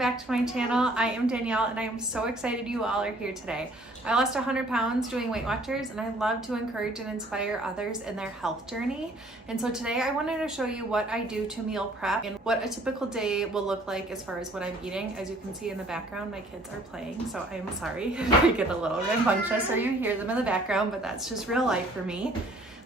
back to my channel. I am Danielle and I am so excited you all are here today. I lost 100 pounds doing Weight Watchers and I love to encourage and inspire others in their health journey. And so today I wanted to show you what I do to meal prep and what a typical day will look like as far as what I'm eating. As you can see in the background, my kids are playing, so I'm sorry if I get a little rambunctious or you hear them in the background, but that's just real life for me.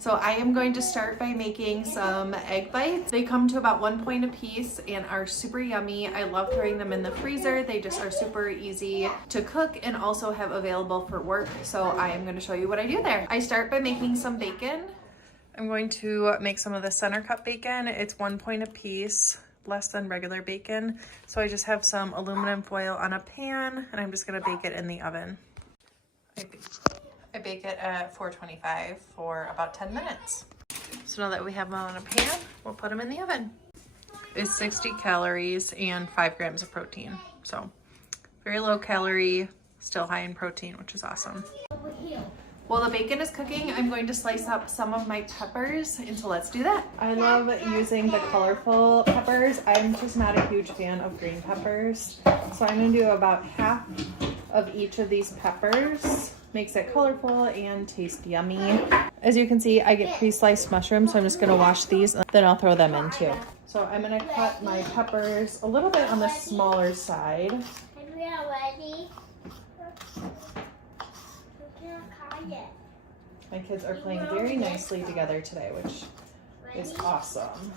So I am going to start by making some egg bites. They come to about 1 point a piece and are super yummy. I love throwing them in the freezer. They just are super easy to cook and also have available for work. So I am going to show you what I do there. I start by making some bacon. I'm going to make some of the center cut bacon. It's 1 point a piece, less than regular bacon. So I just have some aluminum foil on a pan and I'm just going to bake it in the oven. I bake it at 425 for about 10 minutes. So now that we have them on a pan, we'll put them in the oven. It's 60 calories and 5 grams of protein. So very low calorie, still high in protein, which is awesome. While the bacon is cooking, I'm going to slice up some of my peppers, and so let's do that. I love using the colorful peppers. I'm just not a huge fan of green peppers. So I'm gonna do about half of each of these peppers. Makes it colorful and taste yummy. As you can see, I get pre-sliced mushrooms, so I'm just gonna wash these, then I'll throw them in too. So I'm gonna cut my peppers a little bit on the smaller side. Are we all ready? My kids are playing very nicely together today, which is awesome.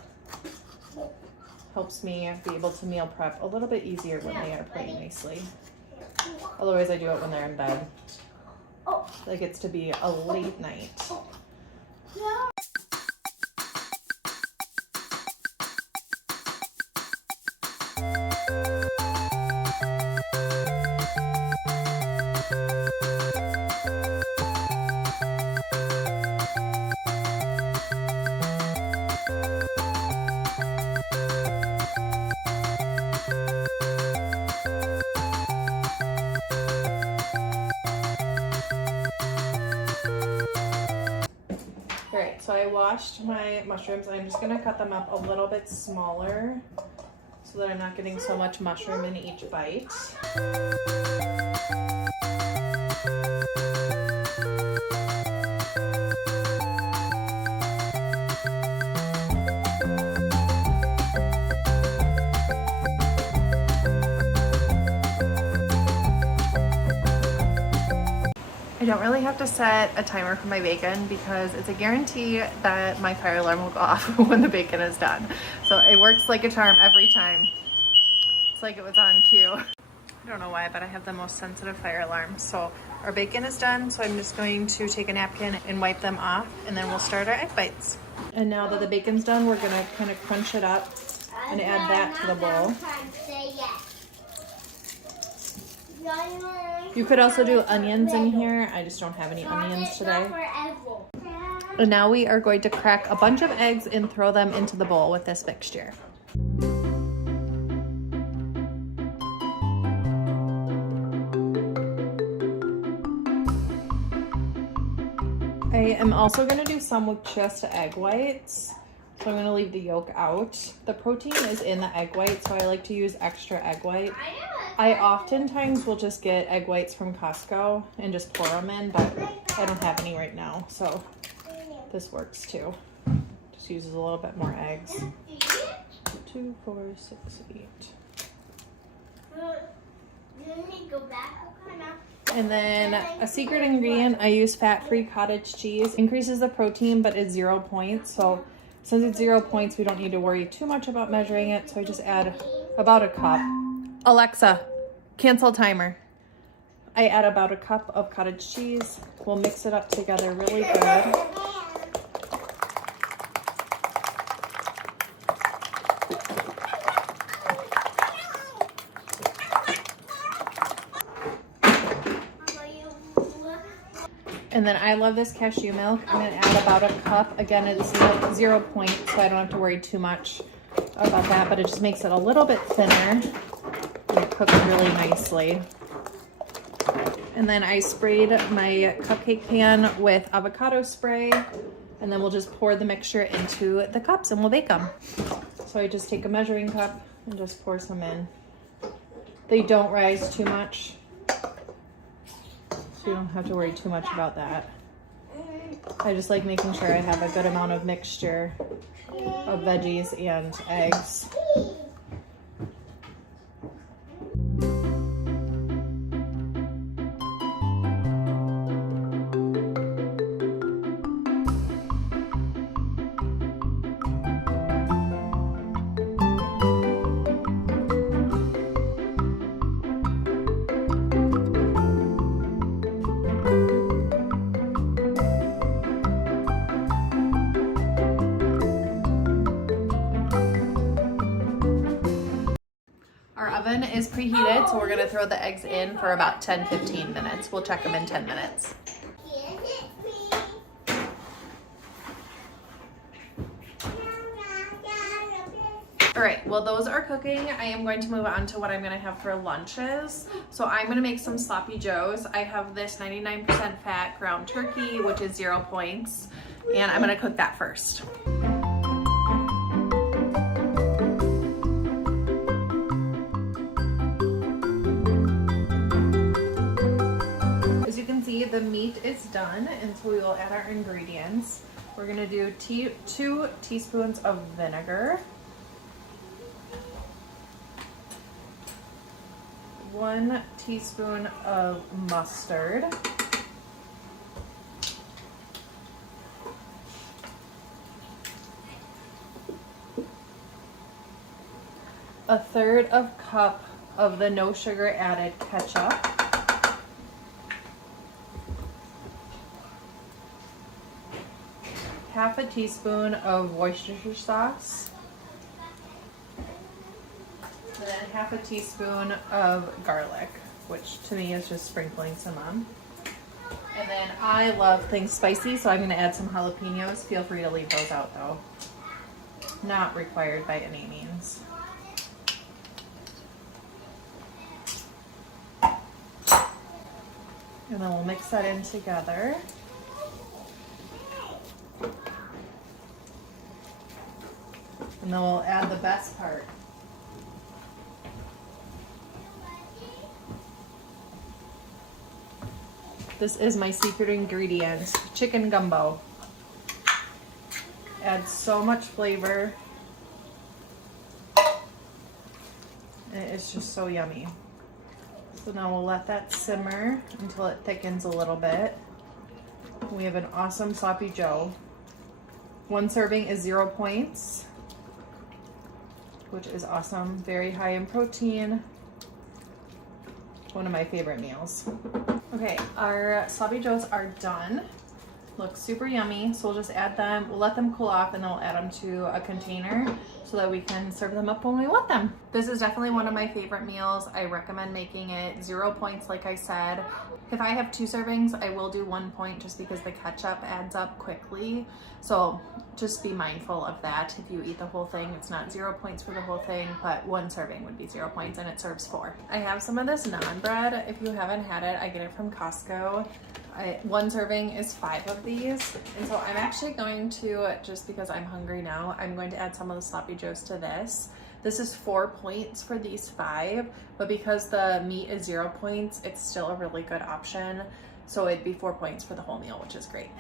Helps me be able to meal prep a little bit easier when they are playing nicely. Otherwise, I do it when they're in bed. It gets to be a late night. Alright, so I washed my mushrooms. I'm just going to cut them up a little bit smaller so that I'm not getting so much mushroom in each bite. I don't really have to set a timer for my bacon because it's a guarantee that my fire alarm will go off when the bacon is done. So it works like a charm every time. It's like it was on cue. I don't know why, but I have the most sensitive fire alarm. So our bacon is done, so I'm just going to take a napkin and wipe them off, and then we'll start our egg bites. And now that the bacon's done, we're gonna kind of crunch it up and add that to the bowl. You could also do onions in here. I just don't have any onions today. And now we are going to crack a bunch of eggs and throw them into the bowl with this mixture. I am also going to do some with just egg whites. So I'm going to leave the yolk out. The protein is in the egg white, so I like to use extra egg white. I oftentimes will just get egg whites from Costco and just pour them in, but I don't have any right now, so this works too. Just uses a little bit more eggs. 2, 4, 6, 8. And then a secret ingredient, I use fat-free cottage cheese. Increases the protein, but it's 0 points. So since it's 0 points, we don't need to worry too much about measuring it. So I just add about a cup. Alexa, cancel timer. I add about a cup of cottage cheese. We'll mix it up together really good. And then I love this cashew milk. I'm going to add about a cup. Again, it's 0 points, so I don't have to worry too much about that, but it just makes it a little bit thinner. And it cooks really nicely. And then I sprayed my cupcake pan with avocado spray, and then we'll just pour the mixture into the cups and we'll bake them. So I just take a measuring cup and just pour some in. They don't rise too much, so you don't have to worry too much about that. I just like making sure I have a good amount of mixture of veggies and eggs. Our oven is preheated, so we're gonna throw the eggs in for about 10-15 minutes. We'll check them in 10 minutes. All right, well, those are cooking. I am going to move on to what I'm gonna have for lunches. So I'm gonna make some sloppy joes. I have this 99% fat ground turkey, which is 0 points, and I'm gonna cook that first. As you can see, the meat is done, and so we will add our ingredients. We're gonna do 2 teaspoons of vinegar, 1 teaspoon of mustard, a third of cup of the no sugar added ketchup, half a teaspoon of Worcestershire sauce, and then half a teaspoon of garlic, which to me is just sprinkling some on. And then I love things spicy, so I'm going to add some jalapenos. Feel free to leave those out though. Not required by any means. And then we'll mix that in together. And then we'll add the best part. This is my secret ingredient, chicken gumbo. Adds so much flavor. And it's just so yummy. So now we'll let that simmer until it thickens a little bit. We have an awesome sloppy joe. 1 serving is 0 points, which is awesome. Very high in protein. One of my favorite meals. Okay, our sloppy joes are done. Look super yummy, so we'll just add them, we'll let them cool off, and then we'll add them to a container so that we can serve them up when we want them. This is definitely one of my favorite meals. I recommend making it 0 points, like I said. If I have 2 servings, I will do 1 point just because the ketchup adds up quickly. So just be mindful of that. If you eat the whole thing, it's not 0 points for the whole thing, but 1 serving would be 0 points, and it serves 4. I have some of this naan bread. If you haven't had it, I get it from Costco. 1 serving is 5 of these, and so I'm actually going to, just because I'm hungry now, I'm going to add some of the sloppy joes to this. This is 4 points for these 5, but because the meat is 0 points, it's still a really good option. So it'd be 4 points for the whole meal, which is great.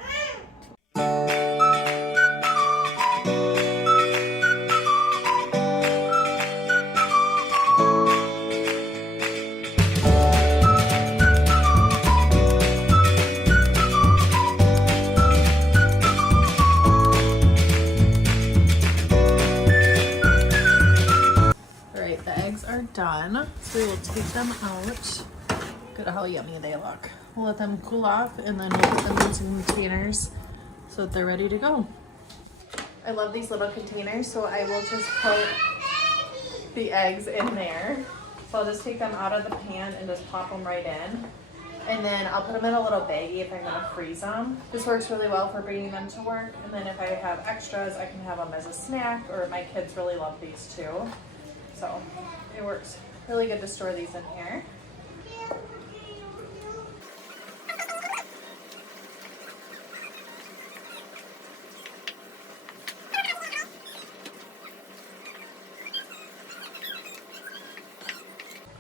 Done, so we will take them out. Look at how yummy they look. We'll let them cool off, and then we'll put them in some containers so that they're ready to go. I love these little containers, so I will just put the eggs in there. So I'll just take them out of the pan and just pop them right in. And then I'll put them in a little baggie if I'm gonna freeze them. This works really well for bringing them to work. And then if I have extras, I can have them as a snack, or my kids really love these too. So it works really good to store these in here.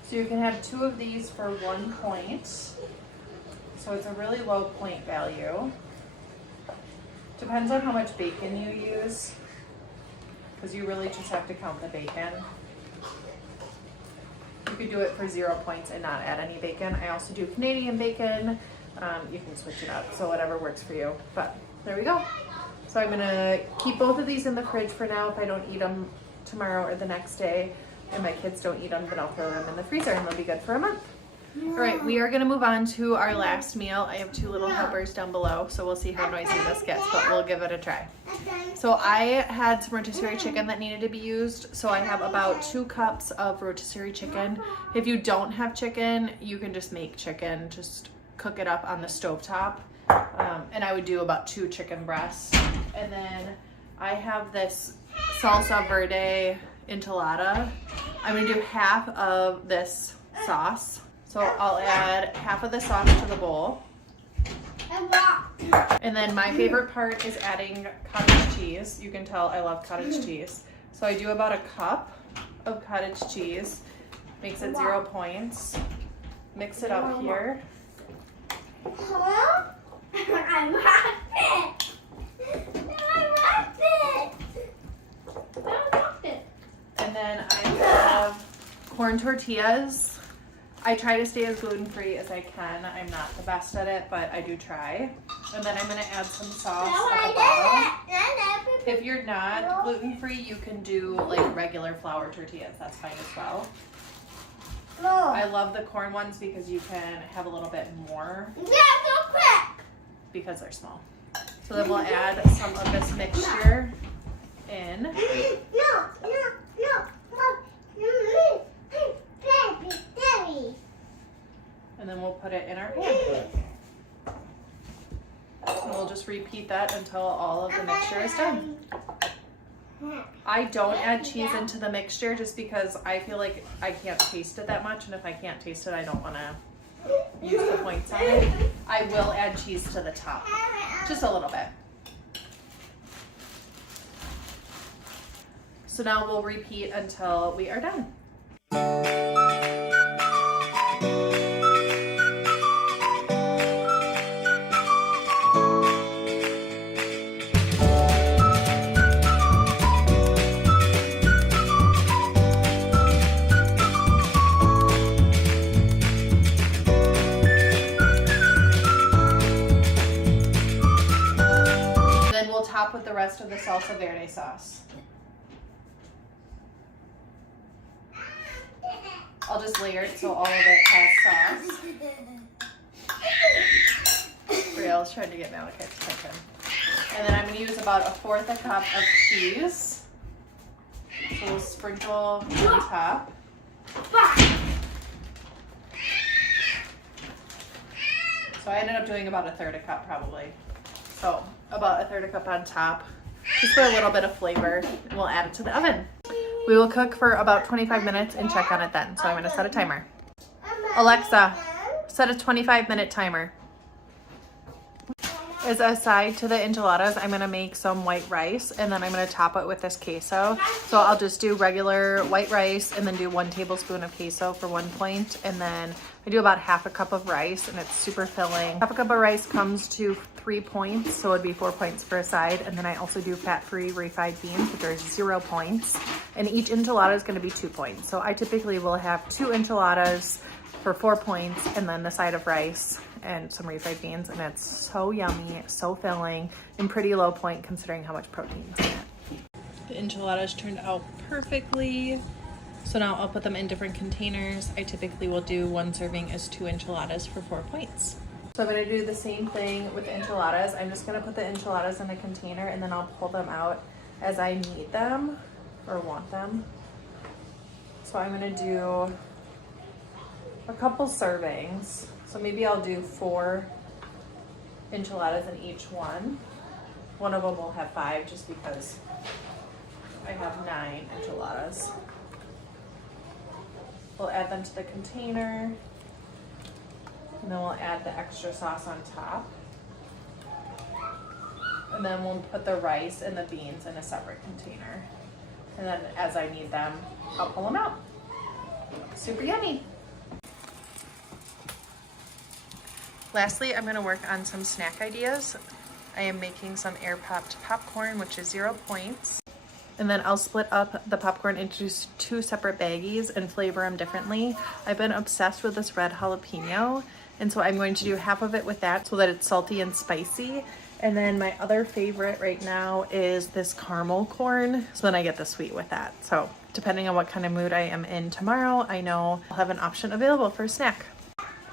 So So you can have 2 of these for 1 point. So it's a really low point value. Depends on how much bacon you use, because you really just have to count the bacon. You could do it for 0 points and not add any bacon. I also do Canadian bacon. You can switch it up, so whatever works for you. But there we go. So I'm gonna keep both of these in the fridge for now. If I don't eat them tomorrow or the next day, and my kids don't eat them, then I'll throw them in the freezer and they'll be good for a month. All right, we are gonna move on to our last meal. I have 2 little helpers down below, so we'll see how noisy this gets, but we'll give it a try. So I had some rotisserie chicken that needed to be used, so I have about 2 cups of rotisserie chicken. If you don't have chicken, you can just make chicken, just cook it up on the stovetop. And I would do about 2 chicken breasts. And then I have this salsa verde enchilada. I'm gonna do half of this sauce. So I'll add half of the sauce to the bowl. And then my favorite part is adding cottage cheese. You can tell I love cottage cheese. So I do about a cup of cottage cheese. Makes it 0 points. Mix it up here. I love it. And then I have corn tortillas. I try to stay as gluten-free as I can. I'm not the best at it, but I do try. And then I'm gonna add some sauce at the bottom. If you're not gluten-free, you can do like regular flour tortillas. That's fine as well. I love the corn ones because you can have a little bit more because they're small. So then we'll add some of this mixture in. And then we'll put it in our pan. And we'll just repeat that until all of the mixture is done. I don't add cheese into the mixture just because I feel like I can't taste it that much, and if I can't taste it, I don't want to use the points on it. I will add cheese to the top, just a little bit. So now we'll repeat until we are done. Top with the rest of the salsa verde sauce. I'll just layer it so all of it has sauce. Brielle's trying to get Malachi's attention. And then I'm going to use about 1/4 cup of cheese. So we'll sprinkle on top. So I ended up doing about 1/3 cup probably. So about 1/3 cup on top, just for a little bit of flavor, and we'll add it to the oven. We will cook for about 25 minutes and check on it then. So I'm gonna set a timer. Alexa, set a 25-minute timer. As a side to the enchiladas, I'm gonna make some white rice, and then I'm gonna top it with this queso. So I'll just do regular white rice and then do 1 tablespoon of queso for 1 point. And then I do about 1/2 cup of rice, and it's super filling. 1/2 cup of rice comes to 3 points, so it'd be 4 points for a side. And then I also do fat-free refried beans, which are 0 points. And each enchilada is gonna be 2 points. So I typically will have 2 enchiladas for 4 points, and then the side of rice and some refried beans, and it's so yummy, so filling, and pretty low point considering how much protein is in it. The enchiladas turned out perfectly. So now I'll put them in different containers. I typically will do 1 serving as 2 enchiladas for 4 points. So I'm gonna do the same thing with the enchiladas. I'm just gonna put the enchiladas in a container, and then I'll pull them out as I need them or want them. So I'm gonna do a couple servings. So maybe I'll do 4 enchiladas in each one. One of them will have 5 just because I have 9 enchiladas. We'll add them to the container, and then we'll add the extra sauce on top. And then we'll put the rice and the beans in a separate container. And then as I need them, I'll pull them out. Super yummy. Lastly, I'm gonna work on some snack ideas. I am making some air popped popcorn, which is 0 points. And then I'll split up the popcorn into 2 separate baggies and flavor them differently. I've been obsessed with this red jalapeno, and so I'm going to do half of it with that so that it's salty and spicy. And then my other favorite right now is this caramel corn, so then I get the sweet with that. So depending on what kind of mood I am in tomorrow, I know I'll have an option available for a snack.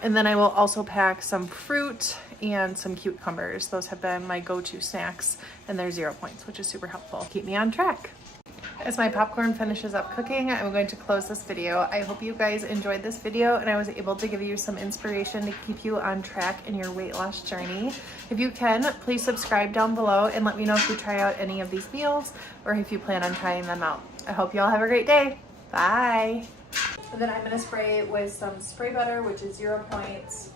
And then I will also pack some fruit and some cucumbers. Those have been my go-to snacks, and they're 0 points, which is super helpful. Keep me on track. As my popcorn finishes up cooking, I'm going to close this video. I hope you guys enjoyed this video and I was able to give you some inspiration to keep you on track in your weight loss journey. If you can, please subscribe down below and let me know if you try out any of these meals or if you plan on trying them out. I hope you all have a great day. Bye. And then I'm going to spray it with some spray butter, which is 0 points.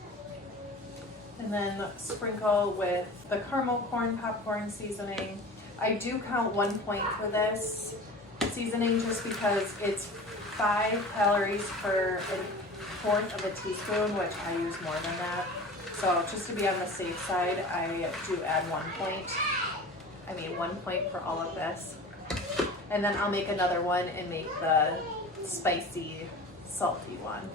And then sprinkle with the caramel corn popcorn seasoning. I do count 1 point for this seasoning just because it's 5 calories per 1/4 of a teaspoon, which I use more than that. So just to be on the safe side, I do add 1 point. I mean 1 point for all of this. And then I'll make another one and make the spicy, salty one.